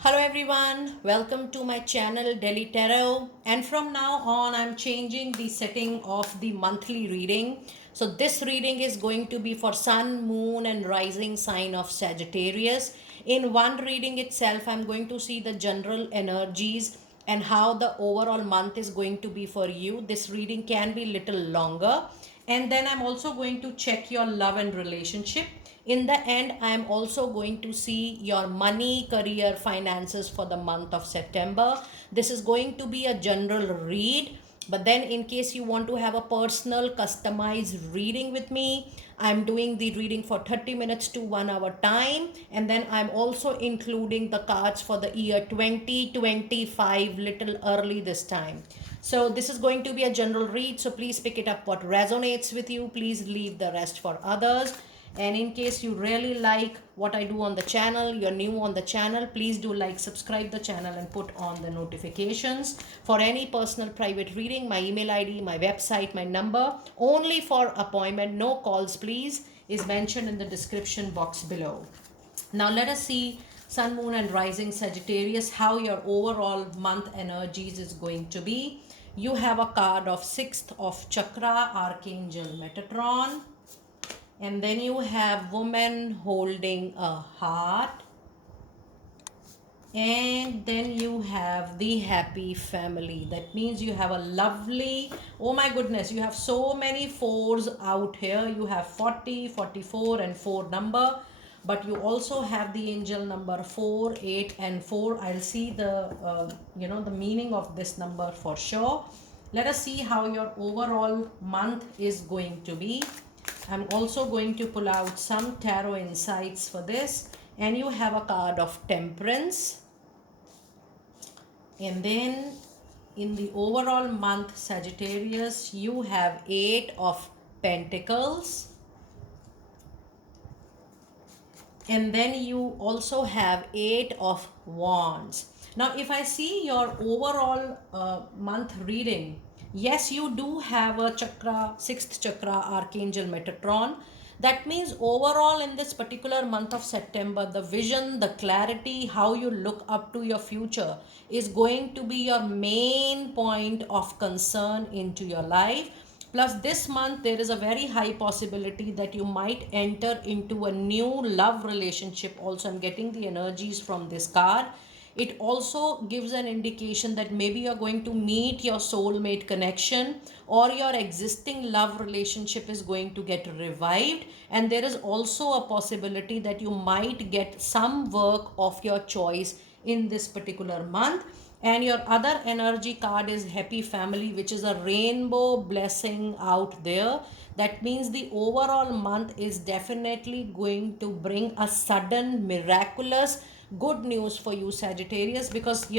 Hello everyone, welcome to my channel Delhi Tarot, and from now on I'm changing the setting of the monthly reading. So this reading is going to be for Sun, Moon and Rising sign of Sagittarius. In one reading itself I'm going to see the general energies and how the overall month is going to be for you. This reading can be little longer, and then I'm also going to check your love and relationship. In the end, I am also going to see your money, career, finances for the month of September. This is going to be a general read, but then in case you want to have a personal customized reading with me, I'm doing the reading for 30 minutes to 1 hour time, and then I'm also including the cards for the year 2025 little early this time. So this is going to be a general read, so please pick it up what resonates with you. Please leave the rest for others. And in case you really like what I do on the channel, you're new on the channel, please do like, subscribe the channel and put on the notifications. For any personal private reading, my email ID, my website, my number, only for appointment, no calls please, is mentioned in the description box below. Now let us see Sun, Moon and Rising Sagittarius, how your overall month energies is going to be. You have a card of 6th of Chakra, Archangel Metatron. And then you have woman holding a heart. And then you have the happy family. That means you have a lovely, oh my goodness, you have so many fours out here. You have 40, 44 and 4 number. But you also have the angel number 4, 8 and 4. I'll see the meaning of this number for sure. Let us see how your overall month is going to be. I'm also going to pull out some tarot insights for this. And you have a card of temperance. And then in the overall month Sagittarius, you have 8 of Pentacles. And then you also have 8 of Wands. Now if I see your overall month reading, yes, you do have a chakra, 6th chakra, Archangel Metatron. That means overall in this particular month of September, the vision, the clarity, how you look up to your future is going to be your main point of concern into your life. Plus, this month there is a very high possibility that you might enter into a new love relationship. Also, I'm getting the energies from this card. It also gives an indication that maybe you're going to meet your soulmate connection, or your existing love relationship is going to get revived. And there is also a possibility that you might get some work of your choice in this particular month. And your other energy card is happy family, which is a rainbow blessing out there. That means the overall month is definitely going to bring a sudden miraculous good news for you Sagittarius, because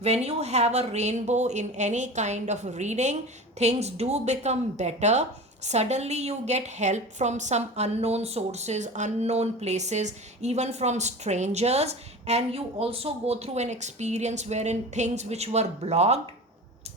when you have a rainbow in any kind of reading, things do become better. Suddenly you get help from some unknown sources, unknown places, even from strangers. And you also go through an experience wherein things which were blocked,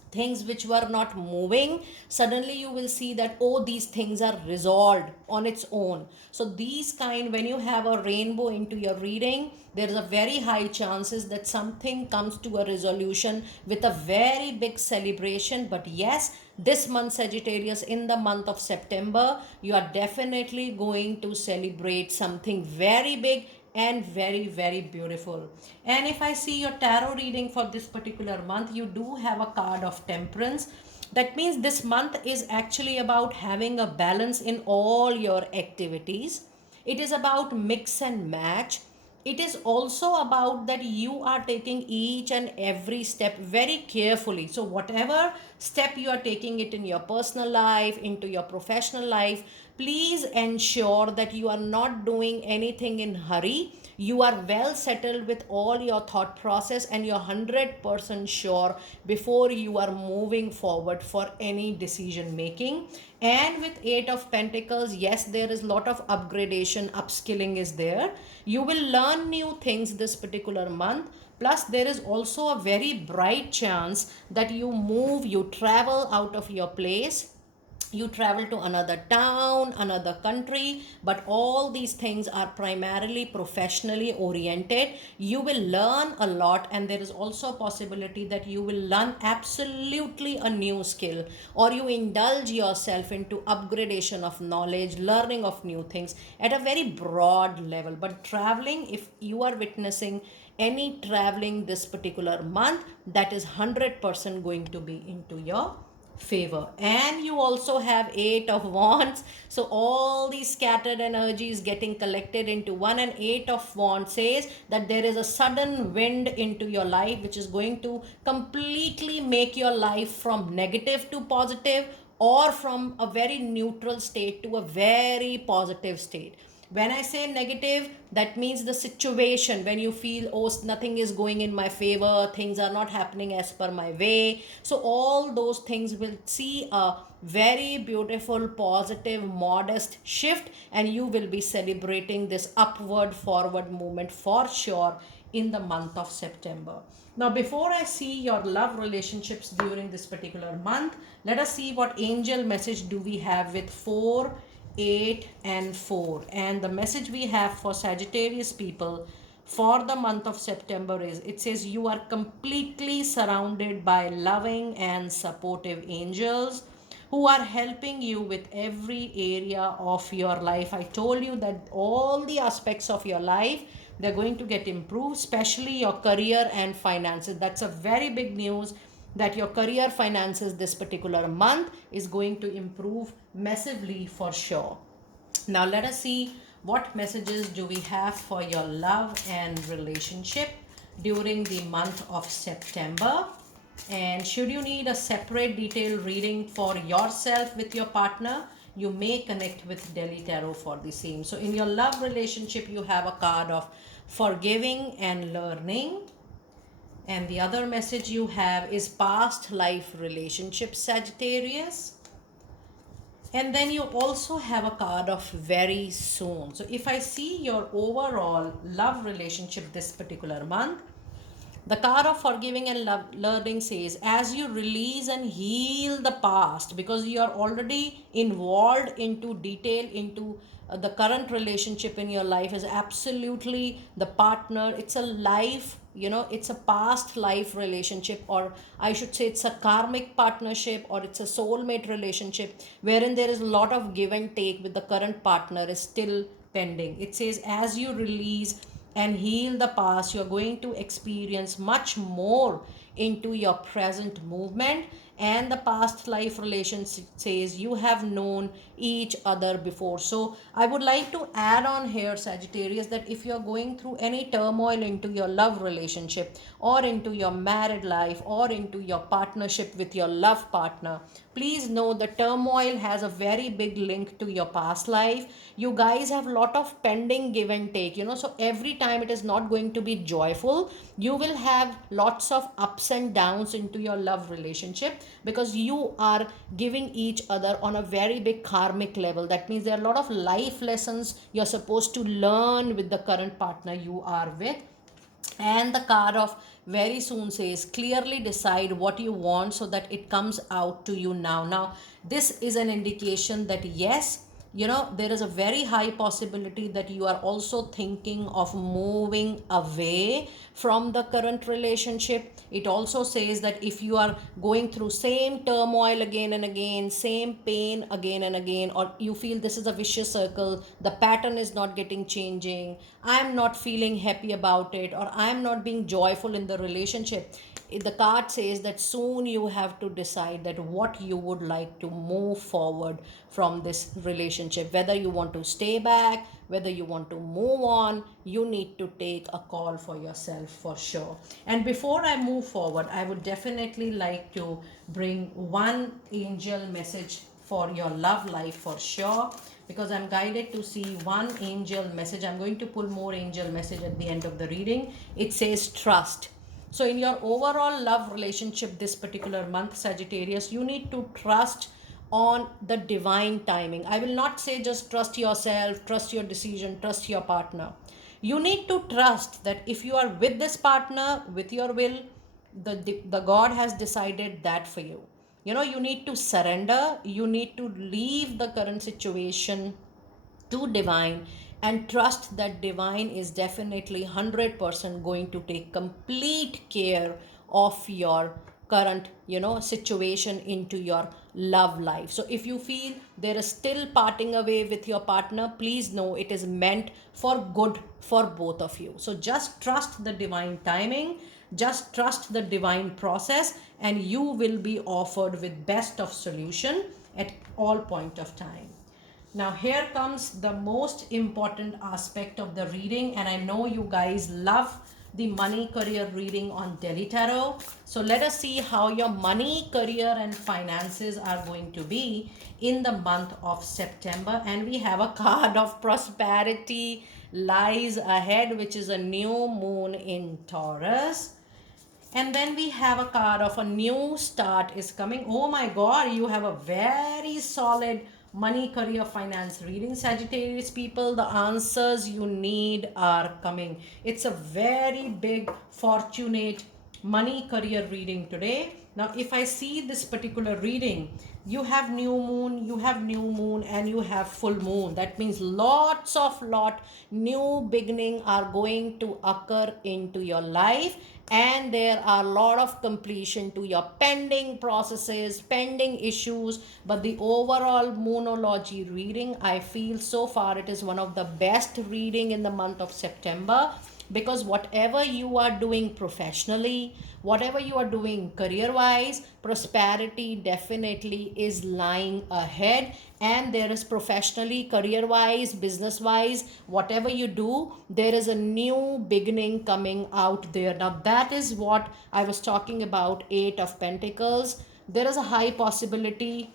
things which were not moving, suddenly you will see that, oh, these things are resolved on its own. So these kind, when you have a rainbow into your reading, there is a very high chances that something comes to a resolution with a very big celebration. But yes, this month Sagittarius, in the month of September, you are definitely going to celebrate something very big and very very beautiful. And if I see your tarot reading for this particular month, you do have a card of temperance. That means this month is actually about having a balance in all your activities. It is about mix and match. It is also about that you are taking each and every step very carefully. So whatever step you are taking it in your personal life, into your professional life, please ensure that you are not doing anything in hurry. You are well settled with all your thought process, and you're 100% sure before you are moving forward for any decision making. And with 8 of Pentacles, yes, there is a lot of upgradation, upskilling is there. You will learn new things this particular month. Plus, there is also a very bright chance that you move, you travel out of your place, you travel to another town, another country, but all these things are primarily professionally oriented. You will learn a lot, and there is also a possibility that you will learn absolutely a new skill, or you indulge yourself into upgradation of knowledge, learning of new things at a very broad level. But traveling, if you are witnessing any traveling this particular month, that is 100% going to be into your favor. And you also have 8 of wands, so all these scattered energies getting collected into one. And 8 of wands says that there is a sudden wind into your life which is going to completely make your life from negative to positive, or from a very neutral state to a very positive state. When I say negative, that means the situation when you feel, oh, nothing is going in my favor, things are not happening as per my way. So, all those things will see a very beautiful, positive, modest shift, and you will be celebrating this upward, forward movement for sure in the month of September. Now, before I see your love relationships during this particular month, let us see what angel message do we have with 4, 8 and 4. And the message we have for Sagittarius people for the month of September is, it says you are completely surrounded by loving and supportive angels who are helping you with every area of your life. I told you that all the aspects of your life, they're going to get improved, especially your career and finances. That's a very big news, that your career finances this particular month is going to improve massively for sure. Now let us see what messages do we have for your love and relationship during the month of September. And should you need a separate detailed reading for yourself with your partner, you may connect with Delhi Tarot for the same. So in your love relationship, you have a card of forgiving and learning. And the other message you have is past life relationship, Sagittarius. And then you also have a card of very soon. So if I see your overall love relationship this particular month, the card of forgiving and learning says, as you release and heal the past, because you are already involved into detail into the current relationship in your life is absolutely the partner. It's a life, it's a past life relationship, or I should say it's a karmic partnership, or it's a soulmate relationship wherein there is a lot of give and take with the current partner is still pending. It says, as you release and heal the past, you're going to experience much more into your present movement. And the past life relationship says you have known each other before. So I would like to add on here, Sagittarius, that if you're going through any turmoil into your love relationship, or into your married life, or into your partnership with your love partner, please know the turmoil has a very big link to your past life. You guys have a lot of pending give and take, so every time it is not going to be joyful. You will have lots of ups and downs into your love relationship, because you are giving each other on a very big karmic level. That means there are a lot of life lessons you're supposed to learn with the current partner you are with. And the card of very soon says, clearly decide what you want so that it comes out to you now. This is an indication that yes, there is a very high possibility that you are also thinking of moving away from the current relationship. It also says that if you are going through same turmoil again and again, same pain again and again, or you feel this is a vicious circle, the pattern is not getting changing, I am not feeling happy about it, or I am not being joyful in the relationship, the card says that soon you have to decide that what you would like to move forward from this relationship, whether you want to stay back, whether you want to move on. You need to take a call for yourself for sure. And before I move forward, I would definitely like to bring one angel message for your love life for sure, because I'm guided to see one angel message. I'm going to pull more angel message at the end of the reading. It says trust. So in your overall love relationship this particular month, Sagittarius, you need to trust on the divine timing. I will not say just trust yourself, trust your decision, trust your partner. You need to trust that if you are with this partner with your will, the God has decided that for you. You need to surrender, you need to leave the current situation to divine and trust that divine is definitely 100% going to take complete care of your current situation into your love life. So if you feel there is still parting away with your partner, please know it is meant for good for both of you. So just trust the divine timing, just trust the divine process, and you will be offered with best of solution at all point of time. Now, here comes the most important aspect of the reading, and I know you guys love the money career reading on Delhi Tarot. So, let us see how your money, career, and finances are going to be in the month of September. And we have a card of prosperity lies ahead, which is a new moon in Taurus. And then we have a card of a new start is coming. Oh my God, you have a very solid money, career, finance reading. Sagittarius people, the answers you need are coming. It's a very big, fortunate money, career reading today. Now, if I see this particular reading, you have new moon, and you have full moon. That means lot new beginning are going to occur into your life, and there are a lot of completion to your pending processes, pending issues. But the overall moonology reading, I feel so far it is one of the best reading in the month of September, because whatever you are doing professionally, whatever you are doing career wise, prosperity definitely is lying ahead. And there is professionally, career wise, business wise, whatever you do, there is a new beginning coming out there. Now that is what I was talking about, 8 of Pentacles. There is a high possibility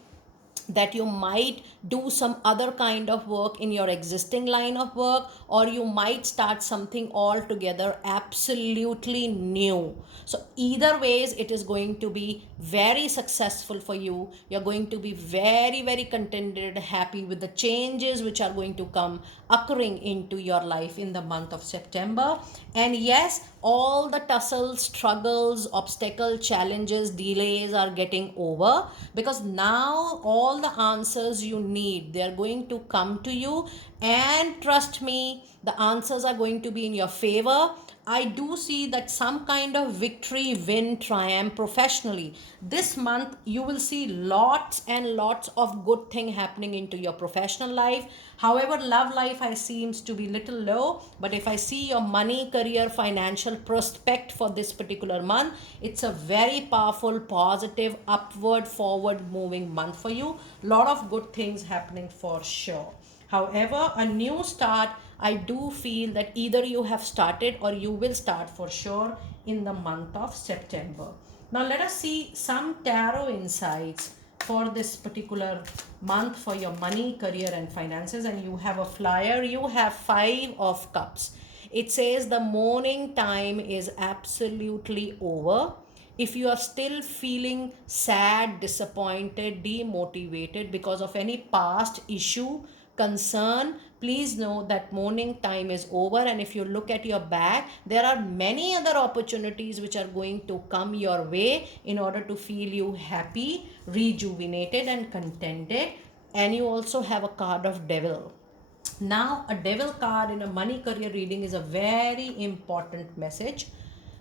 that you might do some other kind of work in your existing line of work, or you might start something altogether absolutely new. So either ways, it is going to be very successful for you. You're going to be very, very contented, happy with the changes which are going to come occurring into your life in the month of September. And yes, all the tussles, struggles, obstacle, challenges, delays are getting over, because now all the answers you need, they are going to come to you. And trust me, the answers are going to be in your favor. I do see that some kind of victory, win, triumph professionally. This month, you will see lots and lots of good thing happening into your professional life. However, love life I seems to be little low. But if I see your money, career, financial prospect for this particular month, it's a very powerful, positive, upward, forward moving month for you. Lot of good things happening for sure. However, a new start, I do feel that either you have started or you will start for sure in the month of September. Now, let us see some tarot insights for this particular month for your money, career, and finances. And you have a flyer, you have 5 of Cups. It says the morning time is absolutely over. If you are still feeling sad, disappointed, demotivated because of any past issue, concern, please know that morning time is over. And if you look at your back, there are many other opportunities which are going to come your way in order to feel you happy, rejuvenated, and contented. And you also have a card of Devil. Now, a devil card in a money career reading is a very important message.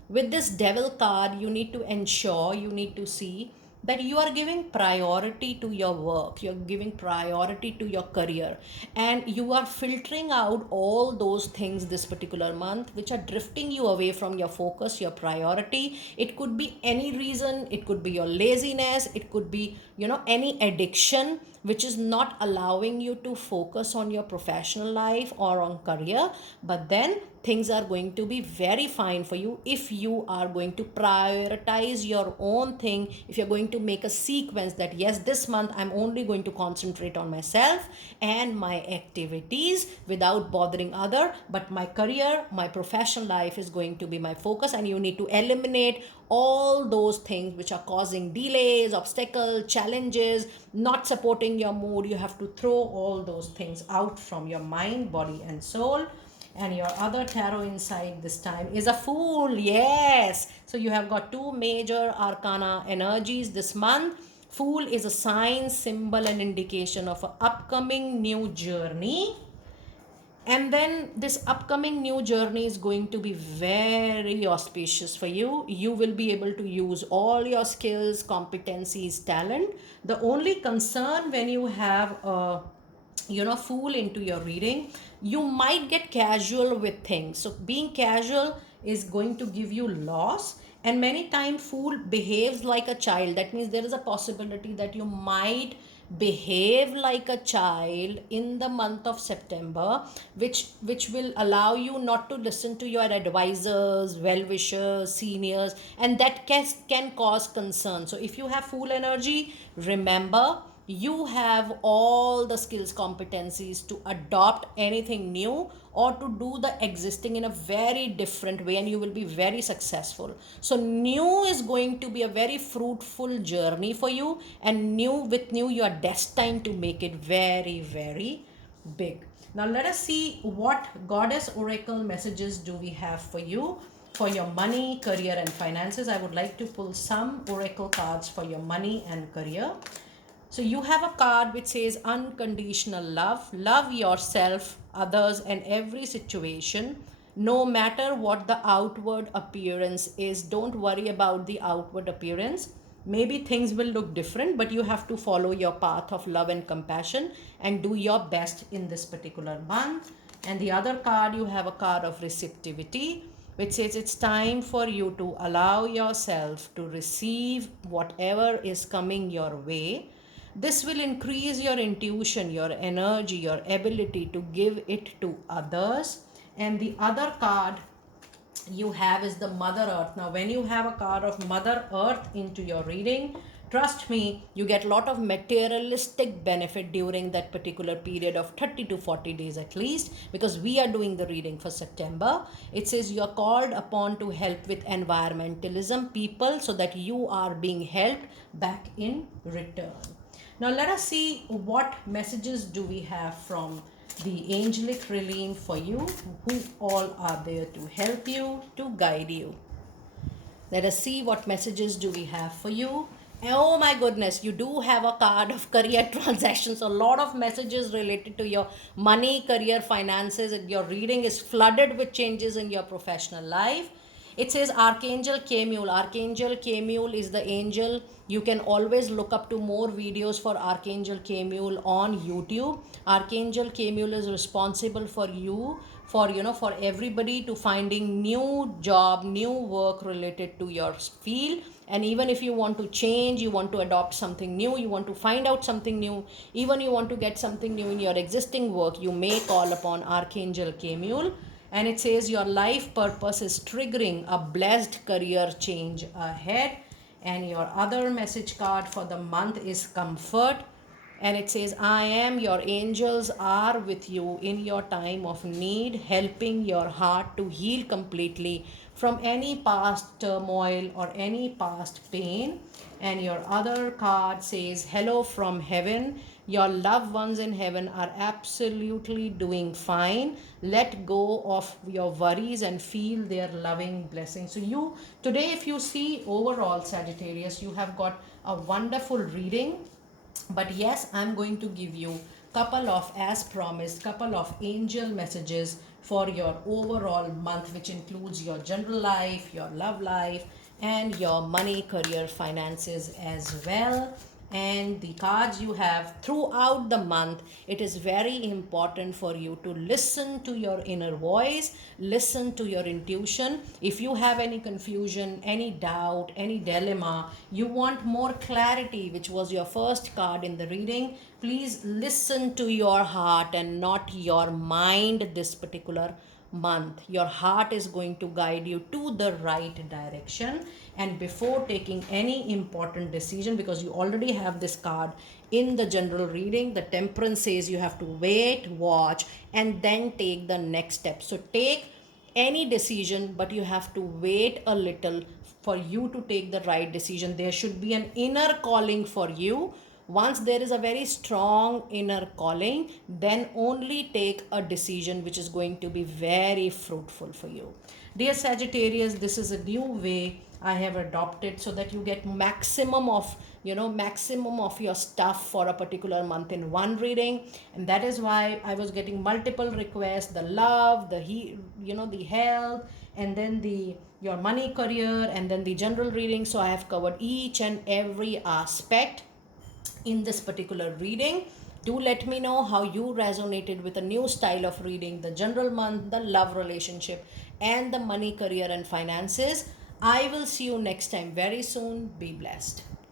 With this devil card, you need to ensure, you need to see that you are giving priority to your work, you're giving priority to your career, and you are filtering out all those things this particular month which are drifting you away from your focus, your priority. It could be any reason, it could be your laziness, it could be any addiction which is not allowing you to focus on your professional life or on career. But then things are going to be very fine for you if you are going to prioritize your own thing, if you're going to make a sequence that yes, this month I'm only going to concentrate on myself and my activities without bothering other, but my career, my professional life is going to be my focus. And you need to eliminate all those things which are causing delays, obstacles, challenges, not supporting your mood. You have to throw all those things out from your mind, body, and soul. And your other tarot insight this time is a Fool. Yes. So you have got two major arcana energies this month. Fool is a sign, symbol, and indication of an upcoming new journey. And then this upcoming new journey is going to be very auspicious for you. You will be able to use all your skills, competencies, talent. The only concern when you have a fool into your reading, you might get casual with things. So being casual is going to give you loss, and many times fool behaves like a child. That means there is a possibility that you might behave like a child in the month of September, which will allow you not to listen to your advisors, well wishers, seniors, and that can cause concern. So if you have fool energy, remember, you have all the skills, competencies to adopt anything new or to do the existing in a very different way, and you will be very successful. So new is going to be a very fruitful journey for you, and new you are destined to make it very, very big. Now let us see what goddess oracle messages do we have for you for your money, career, and finances. I would like to pull some oracle cards for your money and career. So you have a card which says unconditional love. Love yourself, others, and every situation. No matter what the outward appearance is, don't worry about the outward appearance. Maybe things will look different, but you have to follow your path of love and compassion and do your best in this particular month. And the other card, you have a card of receptivity, which says it's time for you to allow yourself to receive whatever is coming your way. This will increase your intuition, your energy, your ability to give it to others. And the other card you have is the Mother Earth. Now, when you have a card of Mother Earth into your reading, trust me, you get a lot of materialistic benefit during that particular period of 30 to 40 days at least, because we are doing the reading for September. It says you are called upon to help with environmentalism people so that you are being helped back in return. Now let us see what messages do we have from the angelic realm for you, who all are there to help you, to guide you. Let us see what messages do we have for you. Oh my goodness, you do have a card of career transactions. A lot of messages related to your money, career, finances, and your reading is flooded with changes in your professional life. It says Archangel Chamuel. Archangel Chamuel is the angel. You can always look up to more videos for Archangel Chamuel on YouTube. Archangel Chamuel is responsible for you, for everybody to finding new job, new work related to your field. And even if you want to change, you want to adopt something new, you want to find out something new, even you want to get something new in your existing work, you may call upon Archangel Chamuel. And it says your life purpose is triggering a blessed career change ahead. And your other message card for the month is comfort. And it says, I am, your angels are with you in your time of need, helping your heart to heal completely from any past turmoil or any past pain. And your other card says, hello from heaven. Your loved ones in heaven are absolutely doing fine. Let go of your worries and feel their loving blessing. So you today, if you see overall Sagittarius, you have got a wonderful reading. But yes, I'm going to give you couple of, as promised, couple of angel messages for your overall month, which includes your general life, your love life, and your money, career, finances as well. And the cards you have throughout the month, it is very important for you to listen to your inner voice, listen to your intuition. If you have any confusion, any doubt, any dilemma, you want more clarity, which was your first card in the reading, please listen to your heart and not your mind this particular month. Your heart is going to guide you to the right direction. And before taking any important decision, because you already have this card in the general reading, the Temperance says you have to wait, watch, and then take the next step. So take any decision, but you have to wait a little for you to take the right decision. There should be an inner calling for you Once there is a very strong inner calling, then only take a decision which is going to be very fruitful for you. Dear Sagittarius, this is a new way I have adopted so that you get maximum of your stuff for a particular month in one reading. And that is why I was getting multiple requests: the love, the health, and then the your money, career, and then the general reading. So I have covered each and every aspect in this particular reading. Do let me know how you resonated with a new style of reading: the general month, the love, relationship, and the money, career, and finances. I will see you next time very soon. Be blessed.